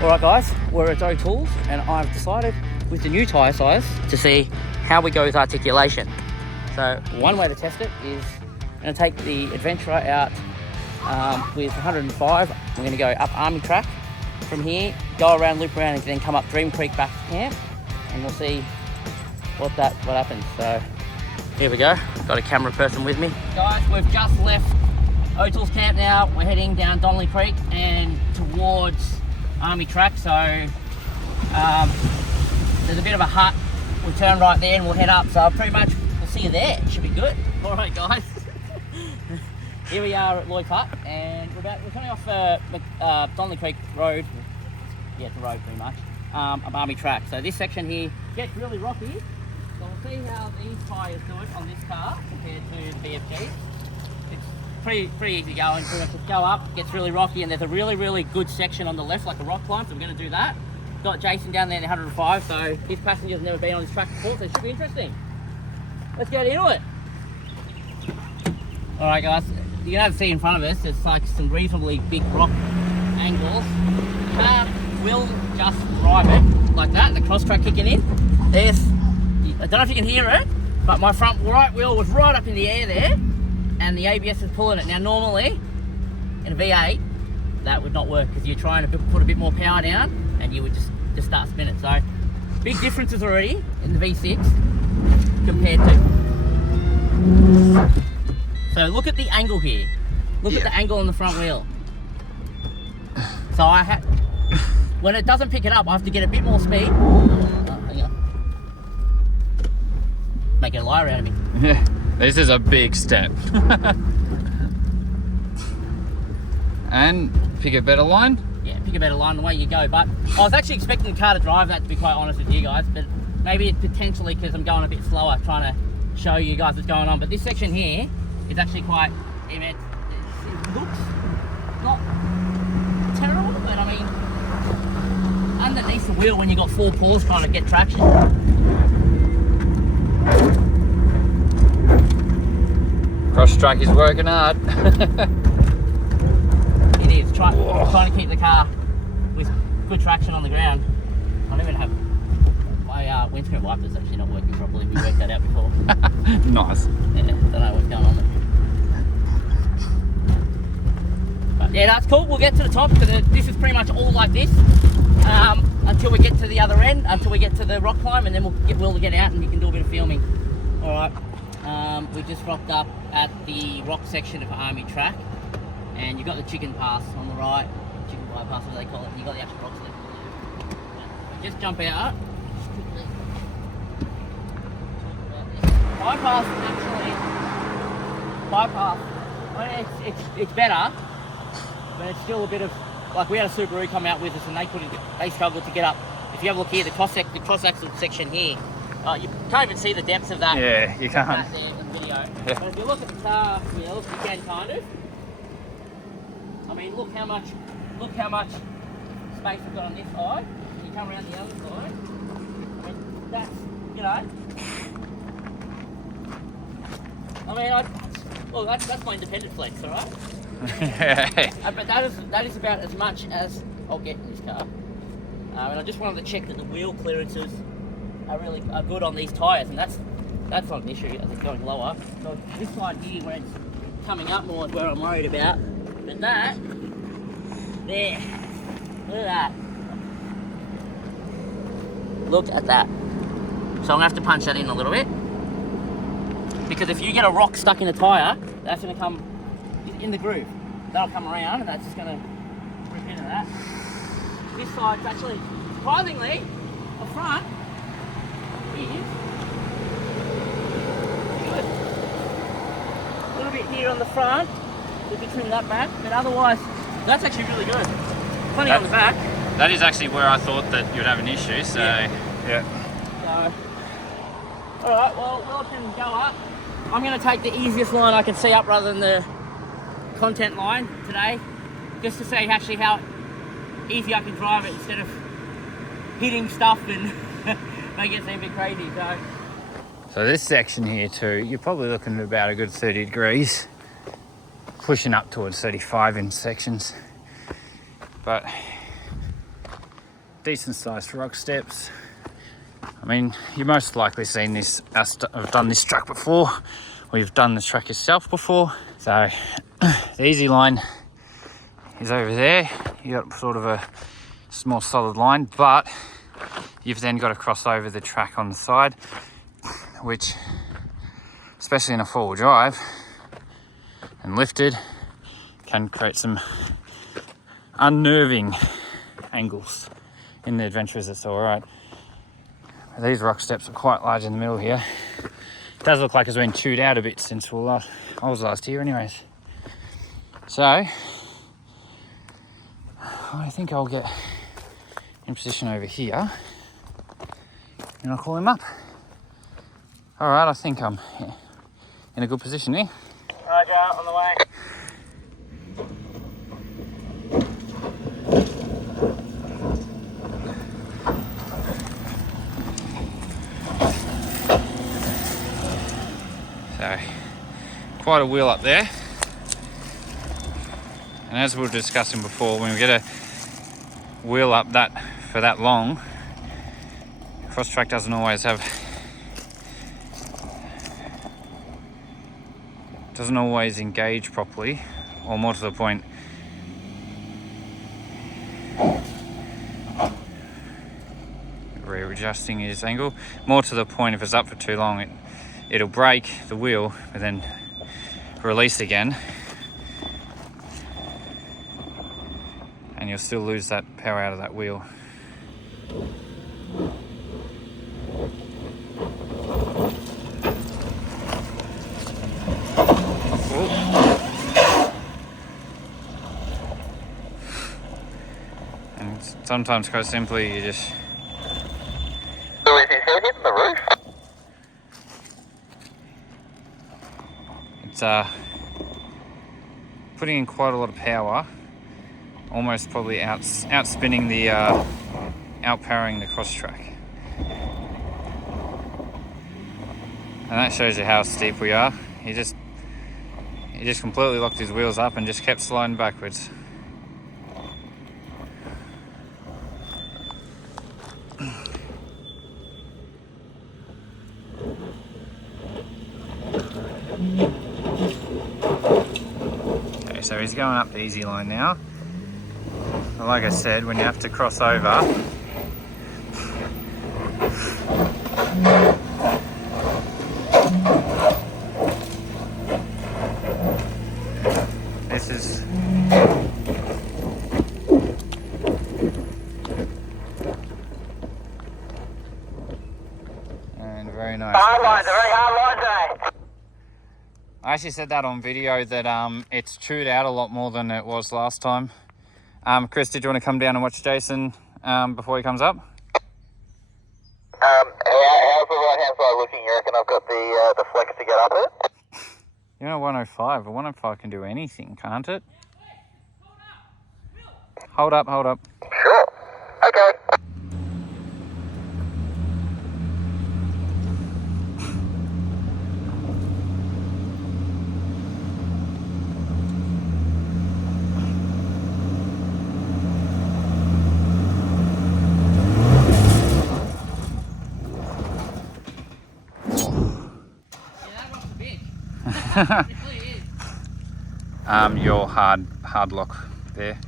Alright guys, we're at Doe Tools and I've decided with the new tyre size to see how we go with articulation. So one way to test it is I'm going to take the Adventra out with 105. I'm going to go up Army Track from here, go around, loop around and then come up Dream Creek back to camp and we'll see what happens. So here we go, got a camera person with me. Guys, we've just left Doe Tools camp now. We're heading down Donnelly Creek and towards Army Track. So there's a bit of a hut. We'll turn right there and we'll head up. So pretty much we'll see you there. It should be good. All right, guys. Here we are at Lloyd Hut, and we're coming off Donnelly Creek Road. Yeah, it's a road pretty much. Of Army Track. So this section here gets really rocky. So we'll see how these tyres do it on this car compared to the BFG. Pretty easy going. Pretty much just go up, gets really rocky, and there's a really good section on the left, like a rock climb, so we're going to do that. Got Jason down there in the 105, so his passenger's never been on this track before, so it should be interesting. Let's get into it. Alright guys, you can see in front of us, there's like some reasonably big rock angles. The car will just drive it like that, the cross track kicking in. I don't know if you can hear it, but my front right wheel was right up in the air there. And the ABS is pulling it. Now normally, in a V8, that would not work because you're trying to put a bit more power down and you would just start spinning. So, big differences already in the V6 compared to... So look at the angle here. Look at the angle on the front wheel. So when it doesn't pick it up, I have to get a bit more speed. Hang on. Making a liar out of me. Yeah. This is a big step. And pick a better line? Yeah, pick a better line the way you go. But I was actually expecting the car to drive that, to be quite honest with you guys. But maybe it's potentially because I'm going a bit slower, trying to show you guys what's going on. But this section here is actually quite, it looks not terrible, but I mean, underneath the wheel when you've got 4 paws trying to get traction. Cross track is working hard. It is. Trying to keep the car with good traction on the ground. I don't even have my windscreen wipers actually not working properly. We worked that out before. Nice. Yeah, don't know what's going on there. But yeah, that's cool. We'll get to the top because this is pretty much all like this until we get to the other end, until we get to the rock climb, and then we'll get out and we can do a bit of filming. All right. We just rocked up at the rock section of Army Track, and you've got the chicken pass on the right, chicken bypass as they call it, and you've got the actual rocks there. Just jump out. Bypass, it's better, but it's still a bit of, like we had a Subaru come out with us and they struggled to get up. If you have a look here, the cross axle section here, you can't even see the depth of that. Yeah, you can't. That there in the video. Yeah. But if you look at the car wheels, you can kind of. I mean, look how much space we've got on this side. And you come around the other side. I mean, that's, you know. I mean, look, that's my independent flex, all right? Yeah. But that is about as much as I'll get in this car. And I just wanted to check that the wheel clearances are good on these tyres, and that's not an issue as it's going lower. So this side here where it's coming up more is where I'm worried about. But that, there, look at that. Look at that. So I'm gonna have to punch that in a little bit. Because if you get a rock stuck in a tyre, that's gonna come in the groove. That'll come around and that's just gonna rip into that. This side's actually, surprisingly, the front, good. A little bit here on the front, we can trim that back, but otherwise, that's actually really good. Plenty on the back. That is actually where I thought that you'd have an issue, so yeah. So, alright, well, we can go up. I'm going to take the easiest line I can see up rather than the content line today, just to see actually how easy I can drive it instead of hitting stuff and make it seem a bit crazy. So this section here too, you're probably looking at about a good 30 degrees, pushing up towards 35 in sections. But decent sized rock steps. I mean, you've most likely seen this, I've done this track before, or you've done this track yourself before. So the easy line is over there. You got sort of a small solid line, but you've then got to cross over the track on the side, which, especially in a four-wheel drive and lifted, can create some unnerving angles. In the Adventras, it's all right. These rock steps are quite large in the middle here. It does look like it's been chewed out a bit since I was last here anyways. So I think I'll get in position over here and I'll call him up. All right, I think I'm in a good position here. Roger, on the way. So, quite a wheel up there. And as we were discussing before, when we get a wheel up for that long, cross track doesn't always engage properly, or more to the point, readjusting his angle. More to the point, if it's up for too long, it'll break the wheel and then release again, and you'll still lose that power out of that wheel. And sometimes quite simply you just... So is his head hitting the roof? It's putting in quite a lot of power, almost probably outspinning the outpowering the cross track, and that shows you how steep we are. He just completely locked his wheels up and just kept sliding backwards. Okay, so he's going up the easy line now. But like I said, when you have to cross over, this is and very nice. Hard lines, a very hard line today. I actually said that on video that it's chewed out a lot more than it was last time. Chris, did you want to come down and watch Jason before he comes up? How's the right hand side looking? You reckon I've got the flex to get up it? You're on 105, but 105 can do anything, can't it? Hold up. Sure. Okay. Your hard lock there.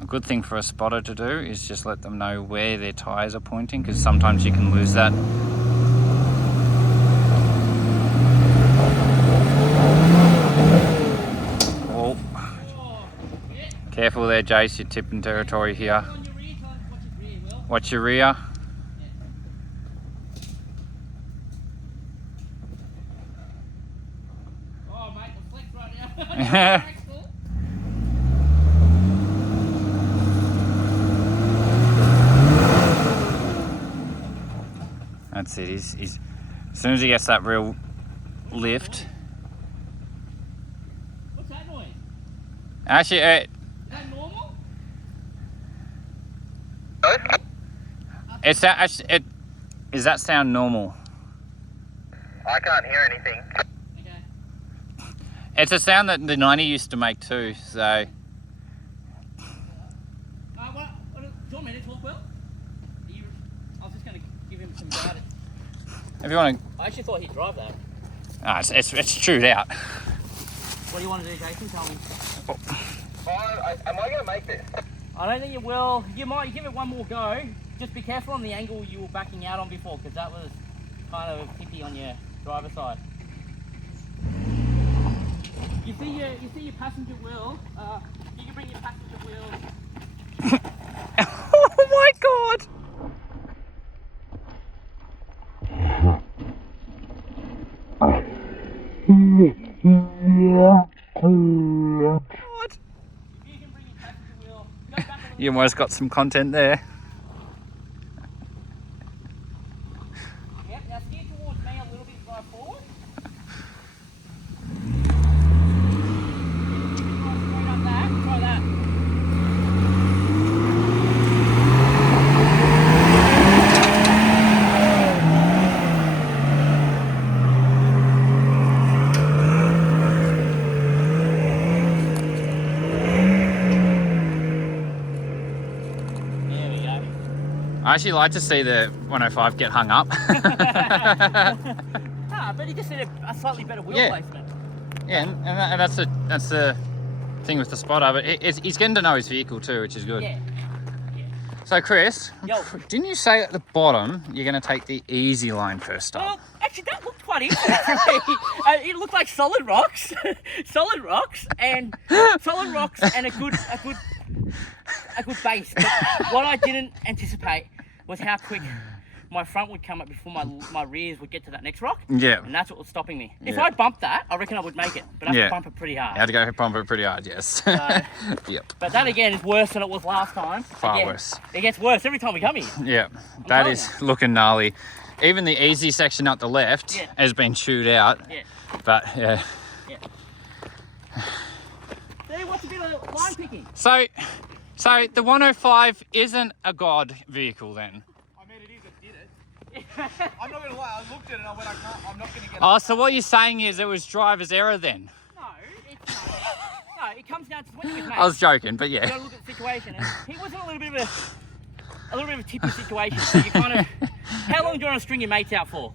A good thing for a spotter to do is just let them know where their tyres are pointing, because sometimes you can lose that. Oh. Careful there, Jace, you're tipping territory here. Watch your rear. That's it. He's as soon as he gets that real lift. What's that noise? Actually, Is that normal? does that sound normal? I can't hear anything. Okay. It's a sound that the 90 used to make too, so... Do you want me to talk, Will? I was just going to give him some guidance. If you want to... I actually thought he'd drive that. Ah, it's chewed out. What do you want to do, Jason? Tell me. Am I going to make this? I don't think you will. You might give it one more go. Just be careful on the angle you were backing out on before, because that was kind of tippy on your driver's side. You see your passenger wheel. You can bring your passenger wheel. Oh my god! What? You can bring your passenger wheel. Go back a little You almost got some content there. Yep, now steer towards me a little bit, drive forward. Straight up that, try that. There we go. I actually like to see the 105 get hung up. But you just need a slightly better wheel Yeah. placement. Yeah, and that's the thing with the spotter, but he's getting to know his vehicle too, which is good. Yeah. So Chris, Yo. didn't you say at the bottom you're going to take the easy line first Well, up? actually, that looked quite easy. It looked like solid rocks, and a good base. But what I didn't anticipate was how quick my front would come up before my rears would get to that next rock. Yeah. And that's what was stopping me. If Yeah. I bumped that, I reckon I would make it. But I have Yeah. to bump it pretty hard. You had to go pump it pretty hard, yes. Yep. But that again is worse than it was last time. Far Again, worse. It gets worse every time we come here. Yeah, that telling is looking gnarly. Even the easy section up the left Yeah. has been chewed out. Yeah. But yeah. Yeah. See, what's a bit of line picking? So the 105 isn't a god vehicle then? I mean, it is, it did it. I'm not gonna lie, I looked at it and I went, I'm not gonna get Oh, so what you're saying is it was driver's error then? No, it comes down to when you was mate. I was joking, but You yeah. gotta look at the situation. And he was in a little bit of a tippy situation. So you kind of, how long do you want to string your mates out for?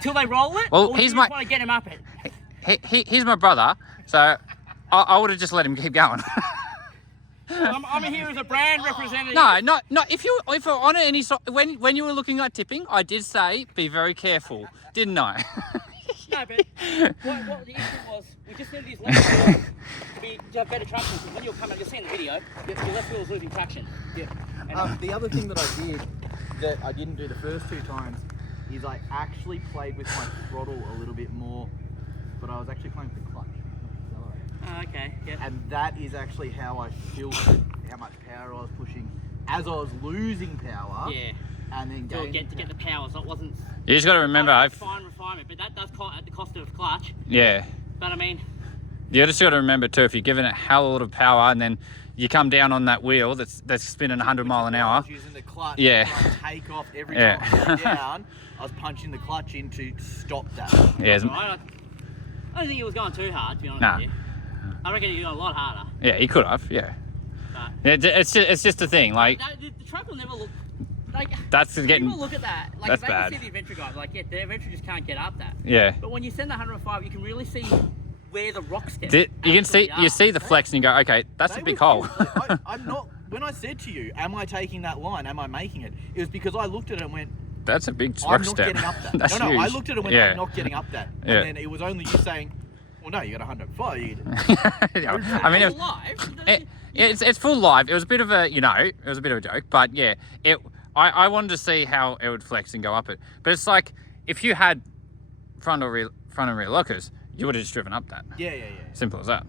Till they roll it? Well, or do you he's just my- want to get him up it? He's my brother, so I would have just let him keep going. I'm here as a brand representative. No. If you're on it, any when you were looking at tipping, I did say be very careful, didn't I? No, but what the issue was, we just needed his left wheel to have better traction. Because when you're coming, you'll see in the video, your left wheel is losing traction. Yeah. And The other thing that I did that I didn't do the first two times is I actually played with my throttle a little bit more, but I was actually playing with the clutch. not the accelerator. Oh, okay. Yeah. And that is actually how I filtered how much power I was pushing as I was losing power. Yeah. And then To gaining get the power, so it wasn't. You just got to remember, Fine refinement, but that does at the cost of clutch. yeah. But I mean, You just got to remember too, if you're giving it a hell of a lot of power and then you come down on that wheel that's spinning 100 mile an I hour. was using the clutch Yeah. to try and take off every Yeah. time I went down. I was punching the clutch in to stop that. Yeah, I don't think he was going too hard, to be honest Nah. with you. I reckon he got a lot harder. yeah, he could have. Yeah, But it's just a thing. Like the truck will never look like. that's getting. People look at that. Like that's if they bad. can see the Adventra guy, like yeah, the Adventra just can't get up that. Yeah. But when you send the 105, you can really see where the rock steps. You can see actually you see the flex and you go, okay, that's a They big were hole. huge. Like, I'm not. When I said to you, "Am I taking that line? Am I making it?" It was because I looked at it and went, That's a big "I'm rock not step. getting up that." That's no, huge. I looked at it and went, Yeah. "I'm not getting up that." Yeah. And then it was only you saying, "Well, no, you got 105." Yeah, I mean, It's live. it's full live. It was a bit of a, it was a bit of a joke, but yeah, I wanted to see how it would flex and go up it. But it's like if you had front and rear lockers, you would have just driven up that. Yeah. Simple as that.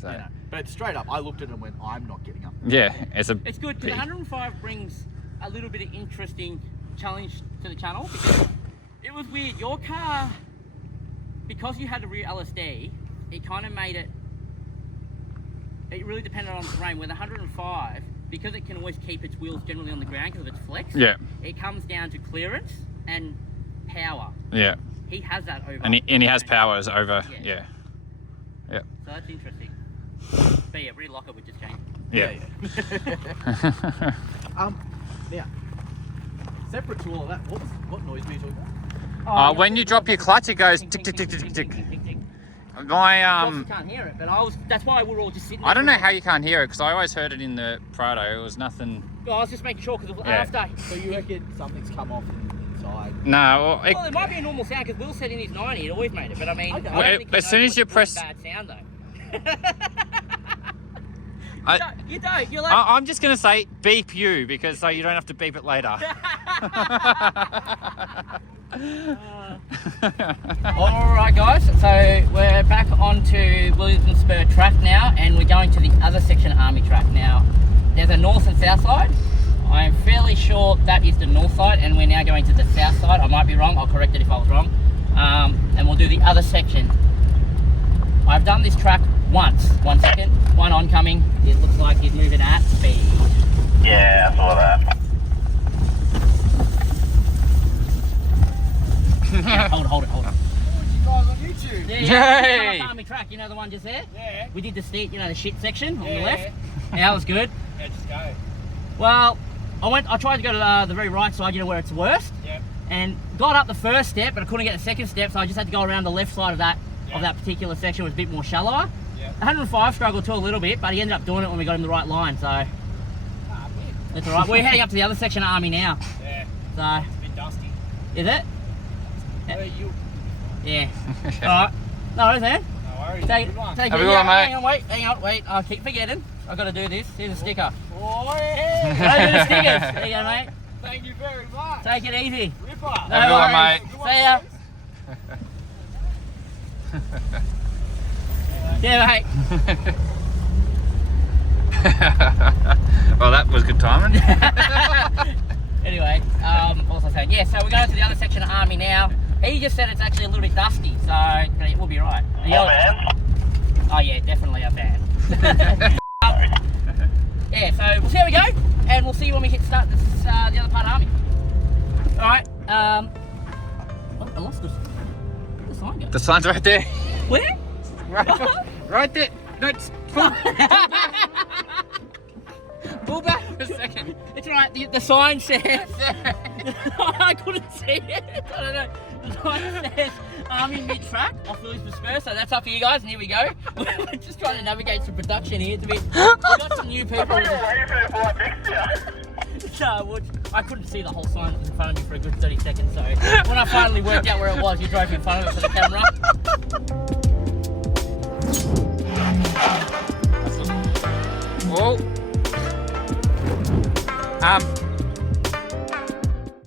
So Yeah, no. But straight up, I looked at it and went, "I'm not getting up." yeah, it's a It's good because big. the 105 brings a little bit of interesting challenge to the channel because it was weird. Your car, because you had a rear LSD, it kind of made it. It really depended on the terrain. With 105, because it can always keep its wheels generally on the ground because of its flex. Yeah. It comes down to clearance and power. Yeah, He has that over. and he has powers over. Yeah. Yeah. Yeah. So that's interesting. But yeah, really lock it with just change. Yeah. Now, separate to all of that, what noise were you talking about? When you drop your clutch, it goes tick tick tick tick tick tick. My You obviously can't hear it, but that's why we were all just sitting there. I don't know how you can't hear it because I always heard it in the Prado. It was nothing. I was just making sure because Yeah. after. So you reckon something's come off inside? No, well, Well, it might be a normal sound because Will said in his 90 it always made it, but I mean, Okay. I Well, don't think he as soon knows as you what's press- bad sound though. I, You don't. You're like. I'm just gonna say beep you because so you don't have to beep it later. Alright guys, so we're back onto Williamsburg track now and we're going to the other section Army track now. There's a north and south side. I am fairly sure that is the north side and we're now going to the south side. I might be wrong, I'll correct it if I was wrong. And we'll do the other section. I've done this track once. 1 second, one oncoming. It looks like he's moving at speed. Yeah, I saw that. Hold it. You guys on YouTube? Yay! Army track, you know the one just there? Yeah. We did the steep, you know, the shit section on the Yeah. left. Yeah, that was good. Yeah, just go. Well, I tried to go to the very right side, you know, where it's worst, Yep. and got up the first step, but I couldn't get the second step, so I just had to go around the left side of that particular section. It was a bit more shallower. Yep. 105 struggled too a little bit, but he ended up doing it when we got him the right line, so Ah, that's all right. We're heading up to the other section of Army now, yeah. so It's a bit dusty. is it? You. Yeah. All right. No worries, man. No worries. Take Good one. it. Have a good one, mate. Hang on, wait. I keep forgetting. I've got to do this. Here's a sticker. Oh, Those yeah. are the stickers. There you go, mate. Thank you very much. Take it easy. Ripper. No Have a good one, worries. mate. See ya. Yeah, mate. Well, that was good timing. Anyway, what was I saying? Yeah, so we're going to the other section of Army now. He just said it's actually a little bit dusty, so it will be right. Oh, man. Oh yeah, definitely a fan. Yeah, so we'll see how we go, and we'll see you when we start this, the other part of Army. All right. I lost the sign go. The sign's right there. Where? Right there. No, it's pull back for a second. It's right. The sign says. I couldn't see it. I don't know. The sign says Army mid-track off Williamsburg Spur, so that's up for you guys, and here we go. We're just trying to navigate some production here. We've got some new people. Waiting for the boy next to you. So, I couldn't see the whole sign that was in front of me for a good 30 seconds, so when I finally worked out where it was, you drove in front of it for the camera. Whoa.